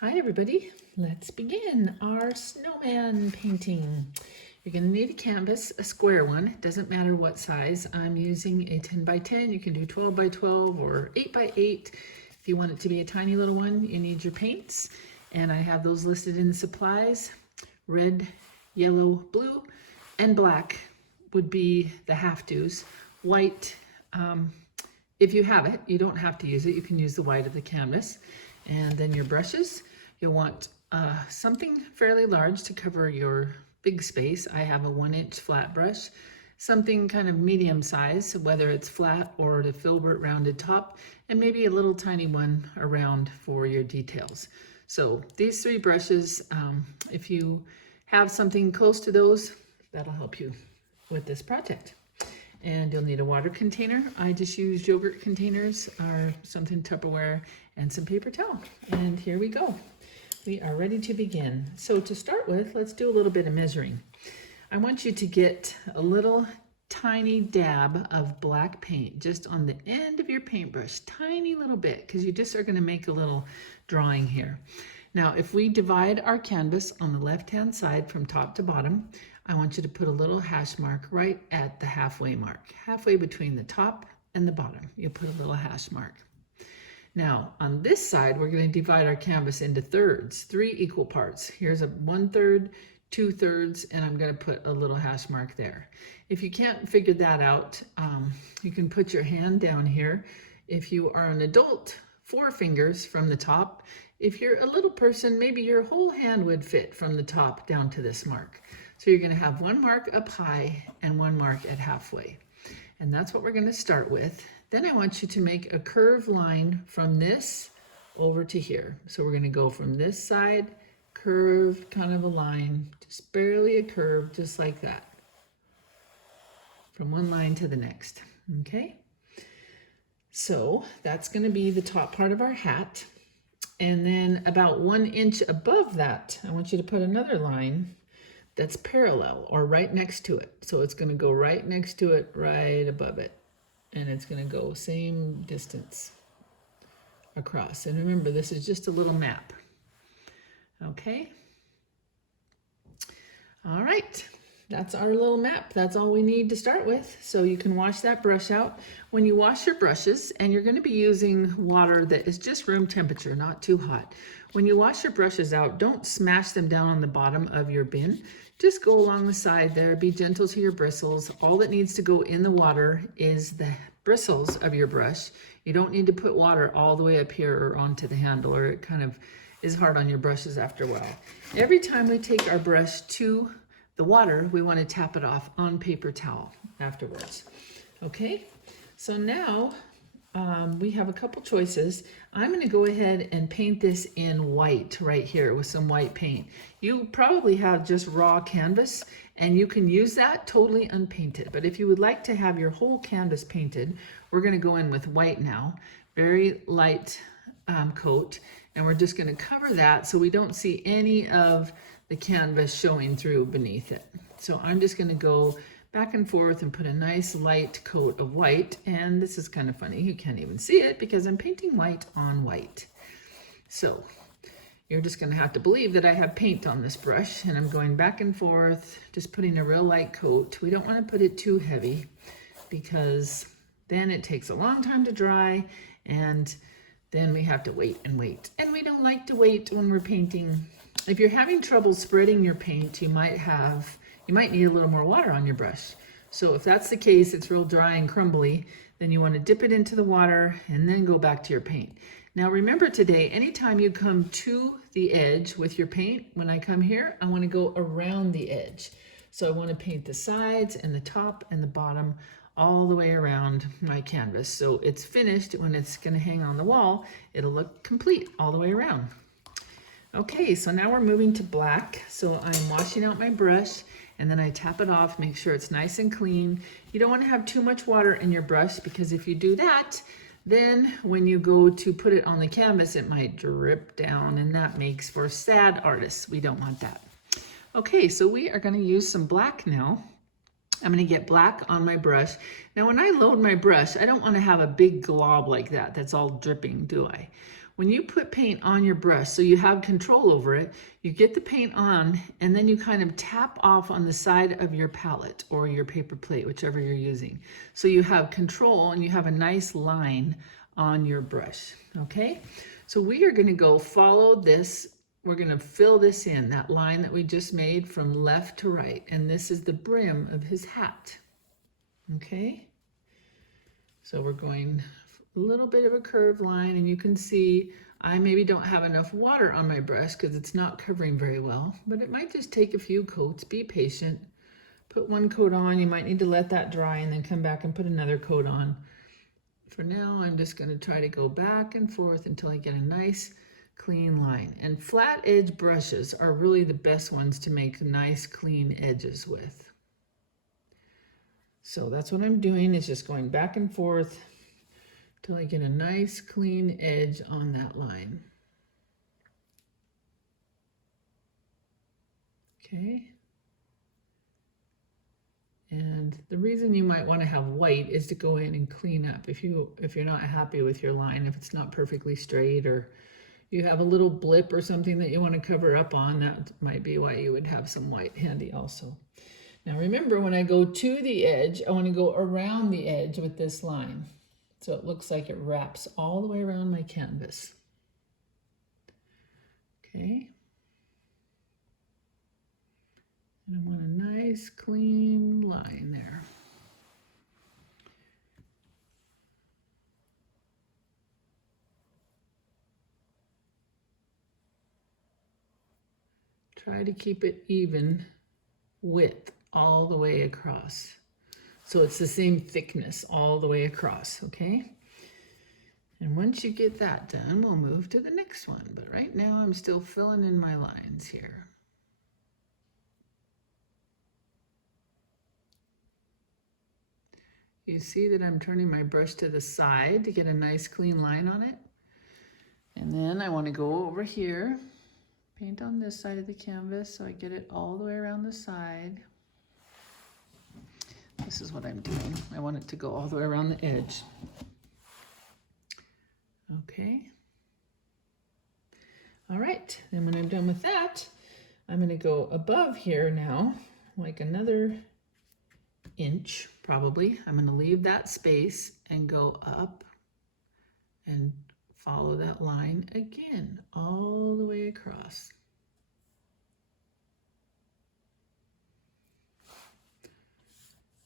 Hi everybody, let's begin our snowman painting. You're going to need a canvas, a square one. It doesn't matter what size. I'm using a 10 by 10. You can do 12 by 12 or 8 by 8. If you want it to be a tiny little one, you need your paints. And I have those listed in the supplies. Red, yellow, blue, and black would be the have-tos. White, if you have it, you don't have to use it. You can use the white of the canvas. And then your brushes, you'll want something fairly large to cover your big space. I have a 1-inch flat brush, something kind of medium size, whether it's flat or the filbert rounded top, and maybe a little tiny one around for your details. So these 3 brushes, if you have something close to those, that'll help you with this project. And you'll need a water container. I just use yogurt containers or something Tupperware and some paper towel. And here we go. We are ready to begin. So to start with, let's do a little bit of measuring. I want you to get a little tiny dab of black paint just on the end of your paintbrush, tiny little bit, because you just are going to make a little drawing here. Now, if we divide our canvas on the left-hand side from top to bottom, I want you to put a little hash mark right at the halfway mark, halfway between the top and the bottom. You put a little hash mark. Now, on this side, we're going to divide our canvas into thirds, 3 equal parts. Here's a 1/3, 2/3, and I'm going to put a little hash mark there. If you can't figure that out, you can put your hand down here. If you are an adult, 4 fingers from the top. If you're a little person, maybe your whole hand would fit from the top down to this mark. So you're going to have 1 mark up high and 1 mark at halfway. And that's what we're going to start with. Then I want you to make a curved line from this over to here. So we're going to go from this side, curved kind of a line, just barely a curve, just like that. From one line to the next, okay? So that's going to be the top part of our hat. And then about 1 inch above that, I want you to put another line that's parallel or right next to it. So it's going to go right next to it, right above it. And it's going to go same distance across. And remember, this is just a little map. Okay. All right. That's our little map. That's all we need to start with. So you can wash that brush out. When you wash your brushes, and you're going to be using water that is just room temperature, not too hot. When you wash your brushes out, don't smash them down on the bottom of your bin. Just go along the side there. Be gentle to your bristles. All that needs to go in the water is the bristles of your brush. You don't need to put water all the way up here or onto the handle, or it kind of is hard on your brushes after a while. Every time we take our brush to the water, we want to tap it off on paper towel afterwards. Okay, so now we have a couple choices. I'm going to go ahead and paint this in white right here with some white paint. You probably have just raw canvas, and you can use that totally unpainted. But if you would like to have your whole canvas painted, we're going to go in with white now, very light coat, and we're just going to cover that so we don't see any of the canvas showing through beneath it. So I'm just going to go back and forth and put a nice light coat of white. And this is kind of funny. You can't even see it because I'm painting white on white. So you're just going to have to believe that I have paint on this brush, and I'm going back and forth, just putting a real light coat. We don't want to put it too heavy because then it takes a long time to dry, and then we have to wait and wait. And we don't like to wait when we're painting. If you're having trouble spreading your paint, you might need a little more water on your brush. So if that's the case, it's real dry and crumbly, then you want to dip it into the water and then go back to your paint. Now remember today, anytime you come to the edge with your paint, when I come here, I want to go around the edge. So I want to paint the sides and the top and the bottom all the way around my canvas. So it's finished. When it's going to hang on the wall, it'll look complete all the way around. Okay, so now we're moving to black. So I'm washing out my brush, and then I tap it off, make sure it's nice and clean. You don't want to have too much water in your brush, because if you do that, then when you go to put it on the canvas, it might drip down, and that makes for sad artists. We don't want that. Okay, so we are going to use some black now. I'm going to get black on my brush. Now when I load my brush, I don't want to have a big glob like that that's all dripping, do I? when you put paint on your brush, so you have control over it, you get the paint on and then you kind of tap off on the side of your palette or your paper plate, whichever you're using. So you have control and you have a nice line on your brush, okay? So we are gonna go follow this. We're gonna fill this in, that line that we just made from left to right. And this is the brim of his hat, okay? So we're going a little bit of a curved line, and you can see I maybe don't have enough water on my brush because it's not covering very well, but it might just take a few coats. Be patient. Put one coat on. You might need to let that dry and then come back and put another coat on. For now, I'm just going to try to go back and forth until I get a nice clean line. And flat edge brushes are really the best ones to make nice clean edges with. So that's what I'm doing, is just going back and forth till I get a nice clean edge on that line. Okay. And the reason you might want to have white is to go in and clean up if you're not happy with your line, if it's not perfectly straight, or you have a little blip or something that you want to cover up on, that might be why you would have some white handy also. Now remember, when I go to the edge, I want to go around the edge with this line. So it looks like it wraps all the way around my canvas. Okay. And I want a nice clean line there. Try to keep it even width all the way across. So it's the same thickness all the way across, okay? And once you get that done, we'll move to the next one. But right now I'm still filling in my lines here. You see that I'm turning my brush to the side to get a nice clean line on it. And then I want to go over here, paint on this side of the canvas so I get it all the way around the side. This is what I'm doing. I want it to go all the way around the edge. Okay. All right, then when I'm done with that, I'm going to go above here now, like another inch probably. I'm going to leave that space and go up and follow that line again all the way across.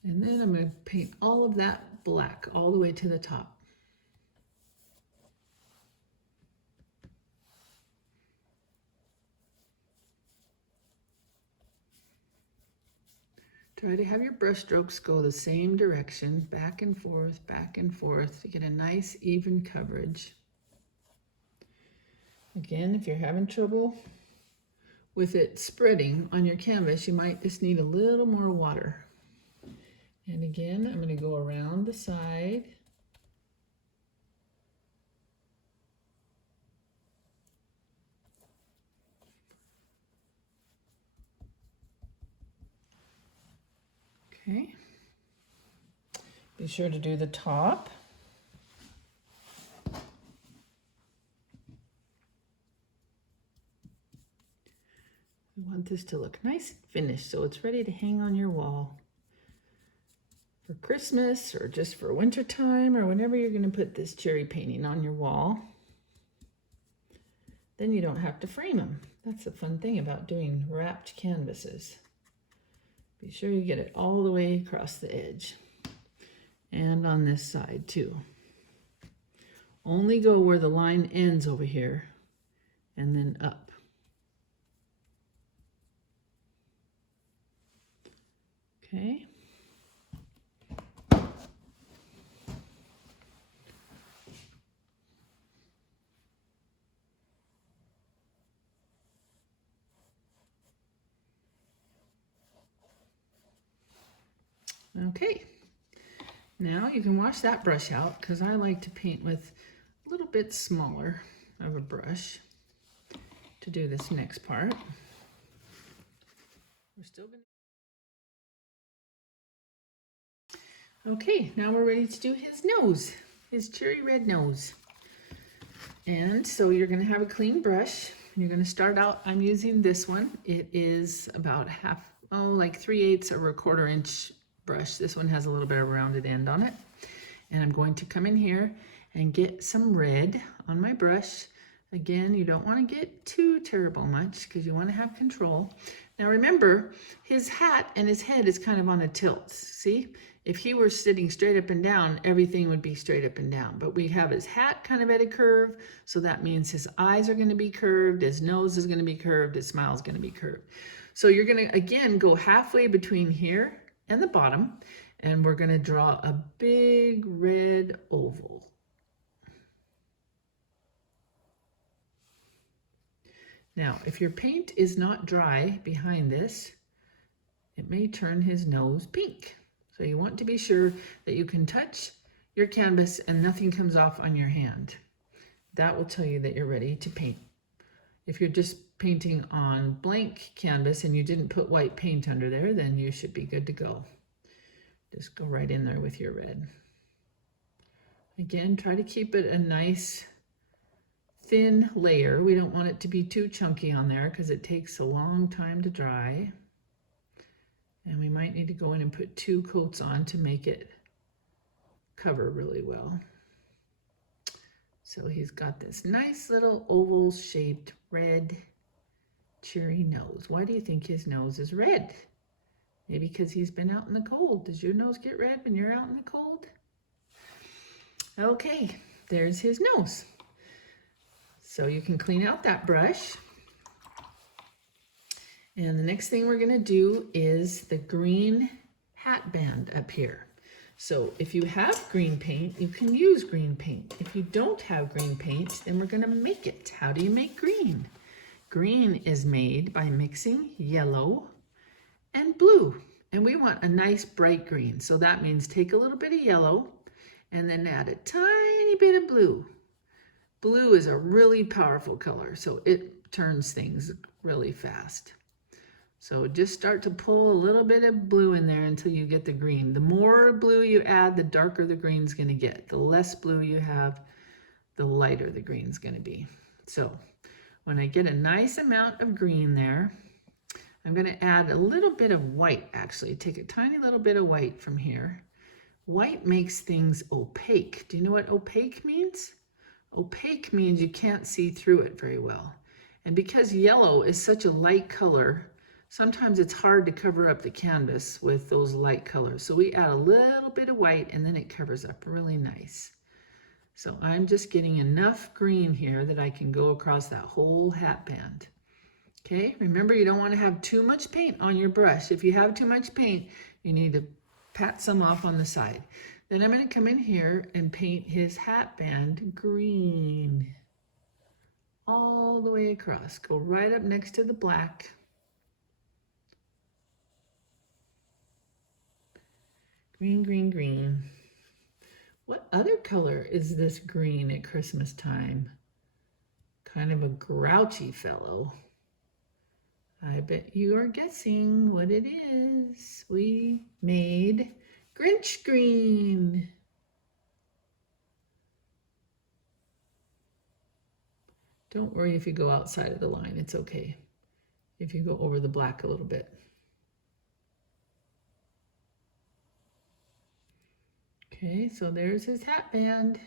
And then I'm going to paint all of that black all the way to the top. Try to have your brush strokes go the same direction, back and forth to get a nice even coverage. Again, if you're having trouble with it spreading on your canvas, you might just need a little more water. And again, I'm going to go around the side. Okay. Be sure to do the top. We want this to look nice and finished, so it's ready to hang on your wall for Christmas or just for winter time or whenever you're going to put this cherry painting on your wall. Then you don't have to frame them. That's the fun thing about doing wrapped canvases. Be sure you get it all the way across the edge and on this side too. Only go where the line ends over here and then up. Okay. Okay, now you can wash that brush out because I like to paint with a little bit smaller of a brush to do this next part. We're still gonna... Okay, now we're ready to do his nose, his cherry red nose. And so you're going to have a clean brush. You're going to start out, I'm using this one. It is about like 3/8 or a 1/4 inch brush. This one has a little bit of a rounded end on it. And I'm going to come in here and get some red on my brush. Again, you don't want to get too terrible much because you want to have control. Now remember, his hat and his head is kind of on a tilt. See? If he were sitting straight up and down, everything would be straight up and down. But we have his hat kind of at a curve, so that means his eyes are going to be curved, his nose is going to be curved, his smile is going to be curved. So you're going to, again, go halfway between here and the bottom, and we're going to draw a big red oval. Now, if your paint is not dry behind this, it may turn his nose pink. So you want to be sure that you can touch your canvas and nothing comes off on your hand. That will tell you that you're ready to paint. If you're just painting on blank canvas and you didn't put white paint under there, then you should be good to go. Just go right in there with your red. Again, try to keep it a nice thin layer. We don't want it to be too chunky on there because it takes a long time to dry. And we might need to go in and put 2 coats on to make it cover really well. So he's got this nice little oval shaped red cheery nose. Why do you think his nose is red? Maybe because he's been out in the cold. Does your nose get red when you're out in the cold? Okay, there's his nose. So you can clean out that brush. And the next thing we're going to do is the green hat band up here. So if you have green paint, you can use green paint. If you don't have green paint, then we're going to make it. How do you make green? Green is made by mixing yellow and blue. And we want a nice bright green. So that means take a little bit of yellow and then add a tiny bit of blue. Blue is a really powerful color, so it turns things really fast. So just start to pull a little bit of blue in there until you get the green. The more blue you add, the darker the green's going to get. The less blue you have, the lighter the green's going to be. So when I get a nice amount of green there, I'm going to add a little bit of white, actually. Take a tiny little bit of white from here. White makes things opaque. Do you know what opaque means? Opaque means you can't see through it very well. And because yellow is such a light color, sometimes it's hard to cover up the canvas with those light colors. So we add a little bit of white and then it covers up really nice. So I'm just getting enough green here that I can go across that whole hat band. Okay, remember you don't want to have too much paint on your brush. If you have too much paint, you need to pat some off on the side. Then I'm going to come in here and paint his hat band green all the way across. Go right up next to the black. Green, green, green. What other color is this green at Christmas time? Kind of a grouchy fellow. I bet you are guessing what it is. We made Grinch green. Don't worry if you go outside of the line, it's okay. If you go over the black a little bit. Okay, so there's his hat band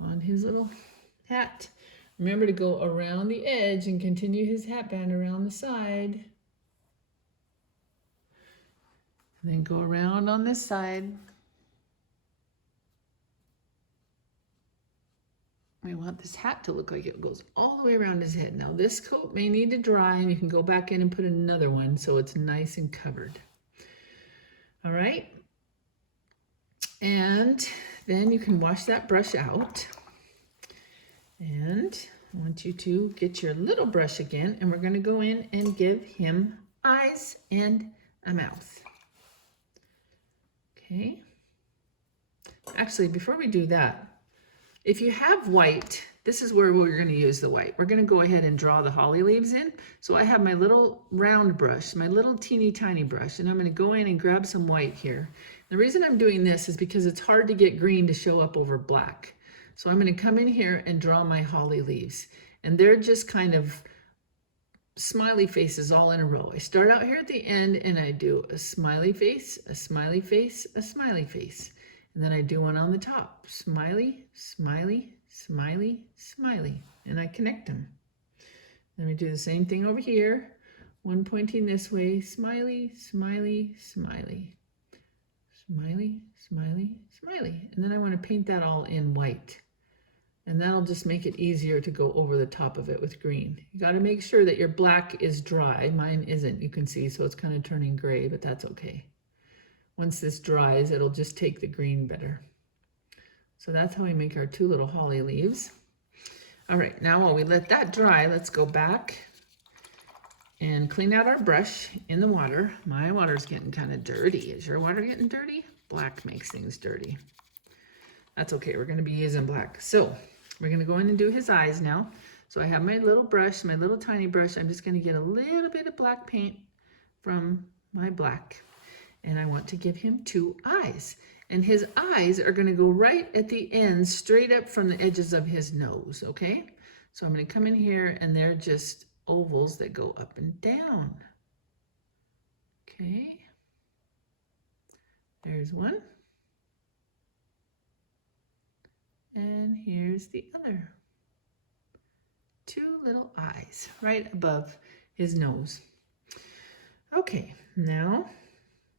on his little hat. Remember to go around the edge and continue his hat band around the side. And then go around on this side. We want this hat to look like it goes all the way around his head. Now this coat may need to dry and you can go back in and put another one so it's nice and covered. All right. And then you can wash that brush out. And I want you to get your little brush again, and we're going to go in and give him eyes and a mouth. Okay. Actually, before we do that, if you have white, this is where we're going to use the white. We're going to go ahead and draw the holly leaves in. So I have my little round brush, my little teeny tiny brush, and I'm going to go in and grab some white here. The reason I'm doing this is because it's hard to get green to show up over black. So I'm going to come in here and draw my holly leaves. And they're just kind of smiley faces all in a row. I start out here at the end and I do a smiley face, a smiley face, a smiley face. And then I do one on the top. Smiley, smiley, smiley, smiley. And I connect them. Then we do the same thing over here. One pointing this way. Smiley, smiley, smiley. Smiley, smiley, smiley. And then I want to paint that all in white. And that'll just make it easier to go over the top of it with green. You got to make sure that your black is dry. Mine isn't, you can see, so it's kind of turning gray, but that's okay. Once this dries, it'll just take the green better. So that's how we make our two little holly leaves. All right, now while we let that dry, let's go back and clean out our brush in the water. My water's getting kind of dirty. Is your water getting dirty? Black makes things dirty. That's okay, we're gonna be using black. So we're gonna go in and do his eyes now. So I have my little brush, my little tiny brush. I'm just gonna get a little bit of black paint from my black. And I want to give him two eyes. And his eyes are gonna go right at the end, straight up from the edges of his nose, okay? So I'm gonna come in here and they're just ovals that go up and down. Okay. There's one. And here's the other. Two little eyes right above his nose. Okay, now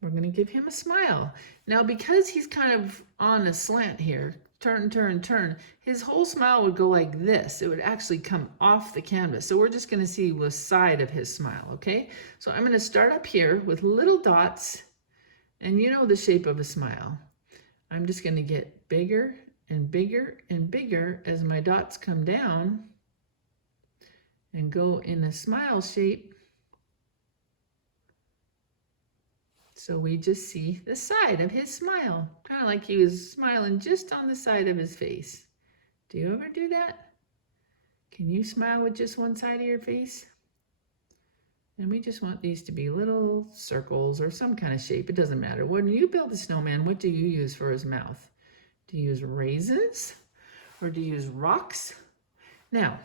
we're going to give him a smile. Now, because he's kind of on a slant here, turn, turn, turn, his whole smile would go like this. It would actually come off the canvas. So we're just going to see the side of his smile, okay? So I'm going to start up here with little dots, and you know the shape of a smile. I'm just going to get bigger and bigger and bigger as my dots come down and go in a smile shape. So we just see the side of his smile, kind of like he was smiling just on the side of his face. Do you ever do that? Can you smile with just one side of your face? And we just want these to be little circles or some kind of shape. It doesn't matter. When you build a snowman, what do you use for his mouth? Do you use raisins or do you use rocks? Now,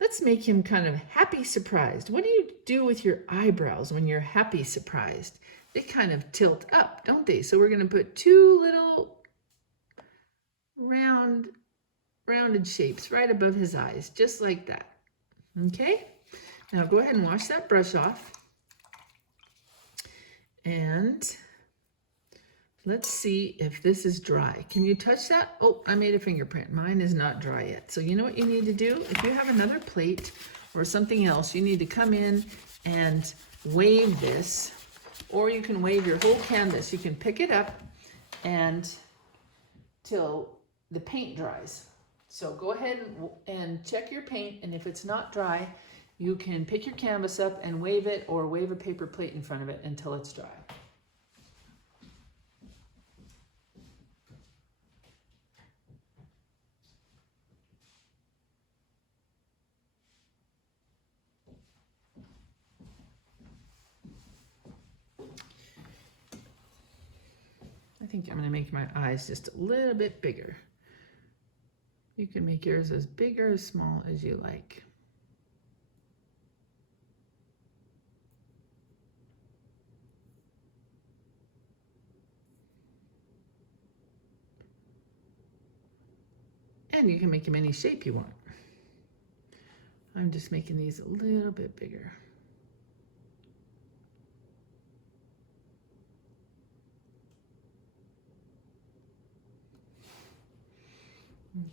let's make him kind of happy surprised. What do you do with your eyebrows when you're happy surprised? They kind of tilt up, don't they? So we're going to put two little rounded shapes right above his eyes, just like that. Okay? Now go ahead and wash that brush off. And let's see if this is dry. Can you touch that? Oh, I made a fingerprint. Mine is not dry yet. So you know what you need to do? If you have another plate or something else, you need to come in and wave this, or you can wave your whole canvas. You can pick it up and till the paint dries. So go ahead and check your paint, and if it's not dry, you can pick your canvas up and wave it, or wave a paper plate in front of it until it's dry. I think I'm going to make my eyes just a little bit bigger. You can make yours as big or as small as you like. And you can make them any shape you want. I'm just making these a little bit bigger.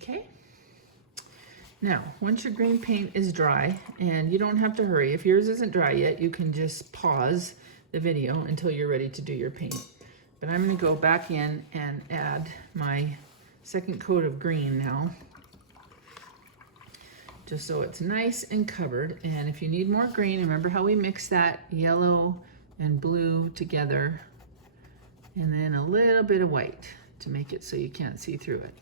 Okay. Now, once your green paint is dry, and you don't have to hurry, if yours isn't dry yet, you can just pause the video until you're ready to do your paint. But I'm going to go back in and add my second coat of green now, just so it's nice and covered. And if you need more green, remember how we mixed that yellow and blue together, and then a little bit of white to make it so you can't see through it.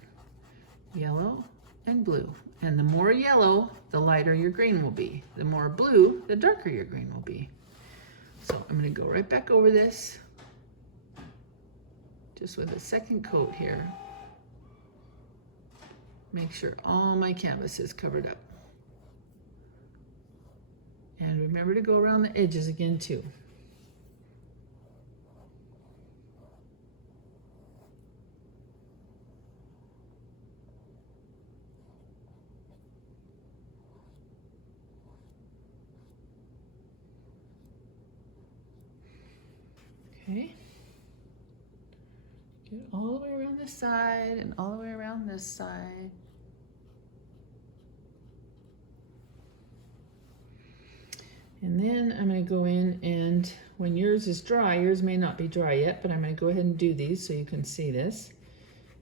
Yellow and blue. And the more yellow, the lighter your green will be. The more blue, the darker your green will be. So I'm going to go right back over this, just with a second coat here. Make sure all my canvas is covered up. And remember to go around the edges again too. Okay. Get all the way around this side and all the way around this side. And then I'm going to go in, and when yours is dry, yours may not be dry yet, but I'm going to go ahead and do these so you can see this.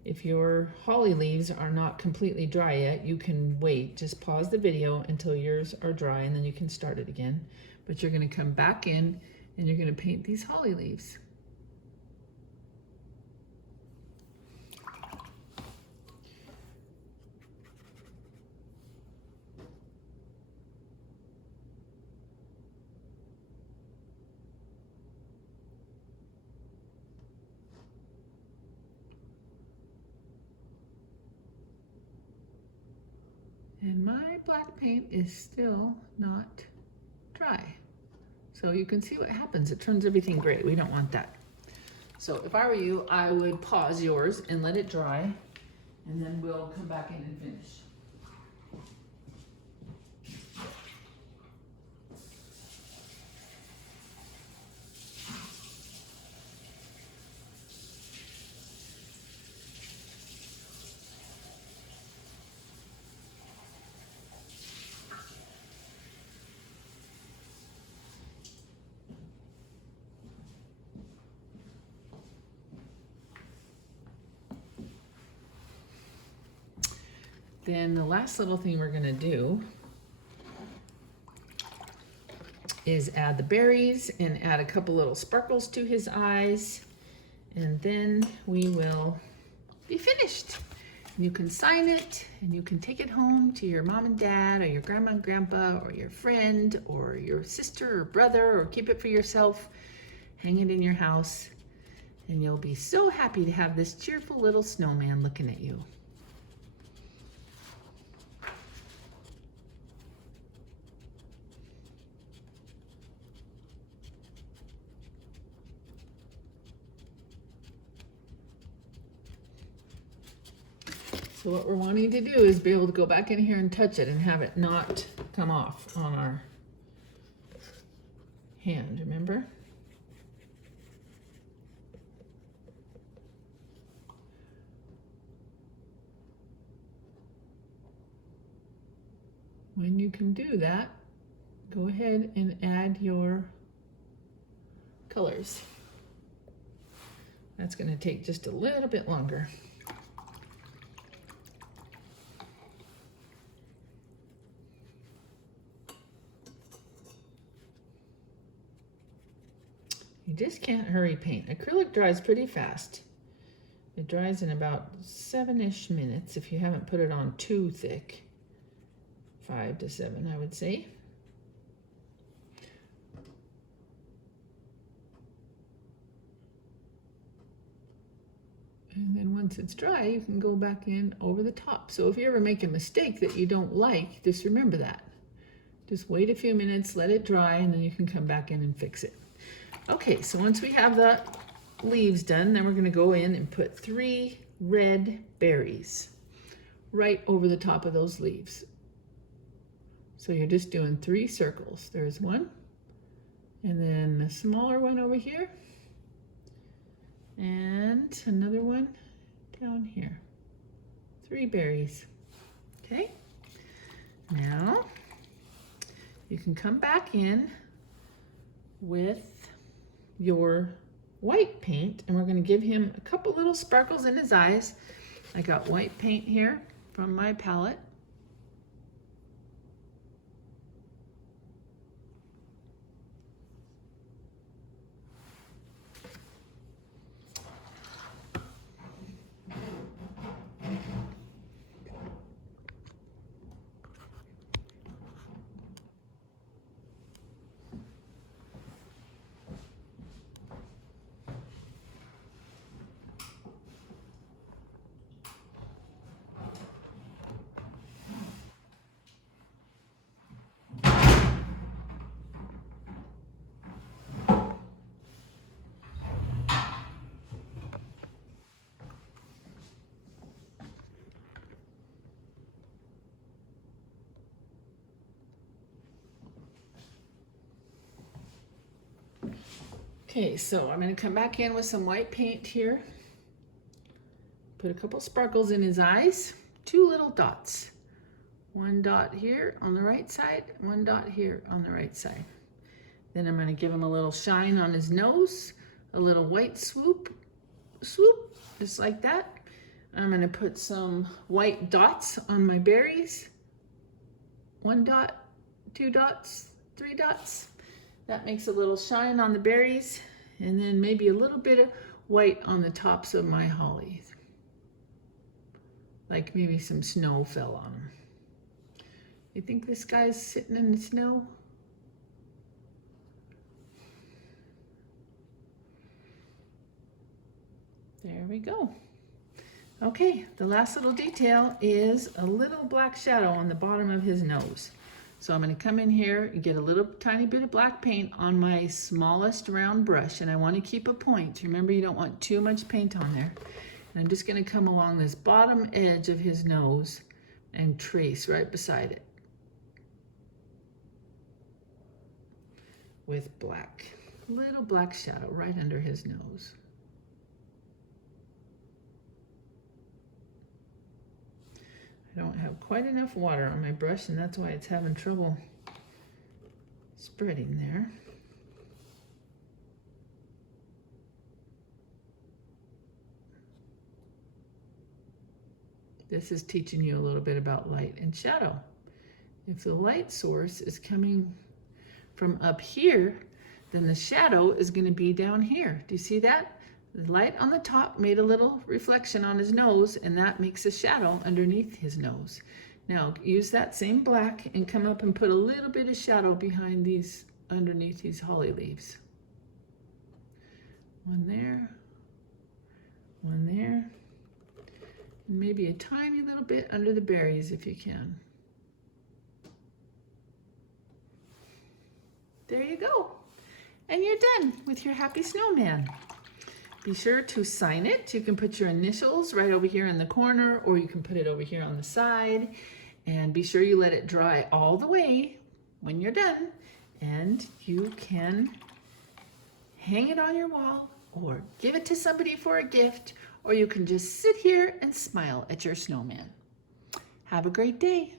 If your holly leaves are not completely dry yet, you can wait. Just pause the video until yours are dry, and then you can start it again. But you're going to come back in and you're going to paint these holly leaves. And my black paint is still not dry. So you can see what happens. It turns everything gray. We don't want that. So if I were you, I would pause yours and let it dry, and then we'll come back in and finish. Then the last little thing we're going to do is add the berries and add a couple little sparkles to his eyes, and then we will be finished. You can sign it and you can take it home to your mom and dad or your grandma and grandpa or your friend or your sister or brother, or keep it for yourself. Hang it in your house, and you'll be so happy to have this cheerful little snowman looking at you. So what we're wanting to do is be able to go back in here and touch it and have it not come off on our hand, remember? When you can do that, go ahead and add your colors. That's going to take just a little bit longer. You just can't hurry paint. Acrylic dries pretty fast. It dries in about 7-ish minutes if you haven't put it on too thick. 5 to 7, I would say. And then once it's dry, you can go back in over the top. So if you ever make a mistake that you don't like, just remember that. Just wait a few minutes, let it dry, and then you can come back in and fix it. Okay, so once we have the leaves done, then we're going to go in and put 3 red berries right over the top of those leaves. So you're just doing 3 circles. There's one, and then a smaller one over here, and another one down here. 3 berries. Okay, now you can come back in with your white paint, and we're going to give him a couple little sparkles in his eyes. I got white paint here from my palette. Okay, so I'm going to come back in with some white paint here. Put a couple sparkles in his eyes, 2 little dots. 1 dot here on the right side, 1 dot here on the right side. Then I'm going to give him a little shine on his nose, a little white swoop, just like that. I'm going to put some white dots on my berries. 1 dot, 2 dots, 3 dots. That makes a little shine on the berries, and then maybe a little bit of white on the tops of my hollies. Like maybe some snow fell on them. You think this guy's sitting in the snow? There we go. Okay, the last little detail is a little black shadow on the bottom of his nose. So I'm going to come in here and get a little tiny bit of black paint on my smallest round brush, and I want to keep a point. Remember, you don't want too much paint on there. And I'm just going to come along this bottom edge of his nose and trace right beside it with black. A little black shadow right under his nose. I don't have quite enough water on my brush, and that's why it's having trouble spreading there. This is teaching you a little bit about light and shadow. If the light source is coming from up here, then the shadow is going to be down here. Do you see that? The light on the top made a little reflection on his nose, and that makes a shadow underneath his nose. Now use that same black and come up and put a little bit of shadow behind these, underneath these holly leaves. 1 there, 1 there, and maybe a tiny little bit under the berries if you can. There you go. And you're done with your happy snowman. Be sure to sign it. You can put your initials right over here in the corner, or you can put it over here on the side. And be sure you let it dry all the way when you're done. And you can hang it on your wall, or give it to somebody for a gift, or you can just sit here and smile at your snowman. Have a great day.